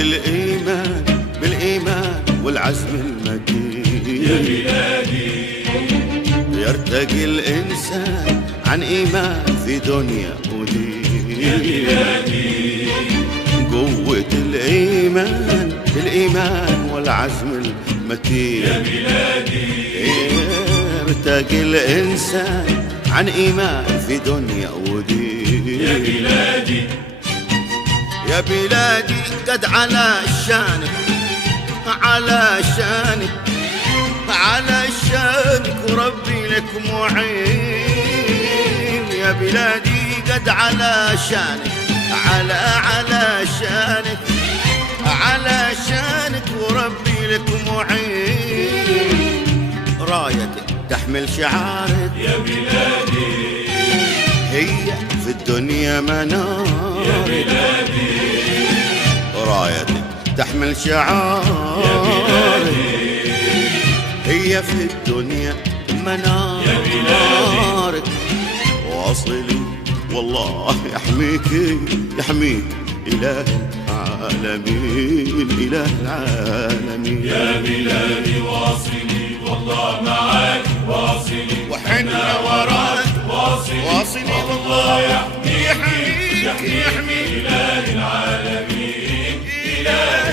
الإيمان بالإيمان والعزم المتين يا بلادي يرتقي الإنسان عن إيمان في دنيا ودين. يا بلادي قوة الإيمان بالإيمان والعزم المتين يا بلادي يرتقي الإنسان عن إيمان في دنيا ودين. يا بلادي يا بلادي قد على شانك على شانك على شانك وربي لك معين. يا بلادي قد على شانك على شانك على شانك وربي لك معين. رايتك تحمل شعارك يا بلادي هي في الدنيا منار. يا بلادي رايتك تحمل شعارك هي في الدنيا منارك. واصلي والله يحميك يحميك إله العالمين إله العالمين. يا بلادي واصلي والله معاك واصلي وحنا وراك واصلي والله يحميك يحميك إله العالمين إله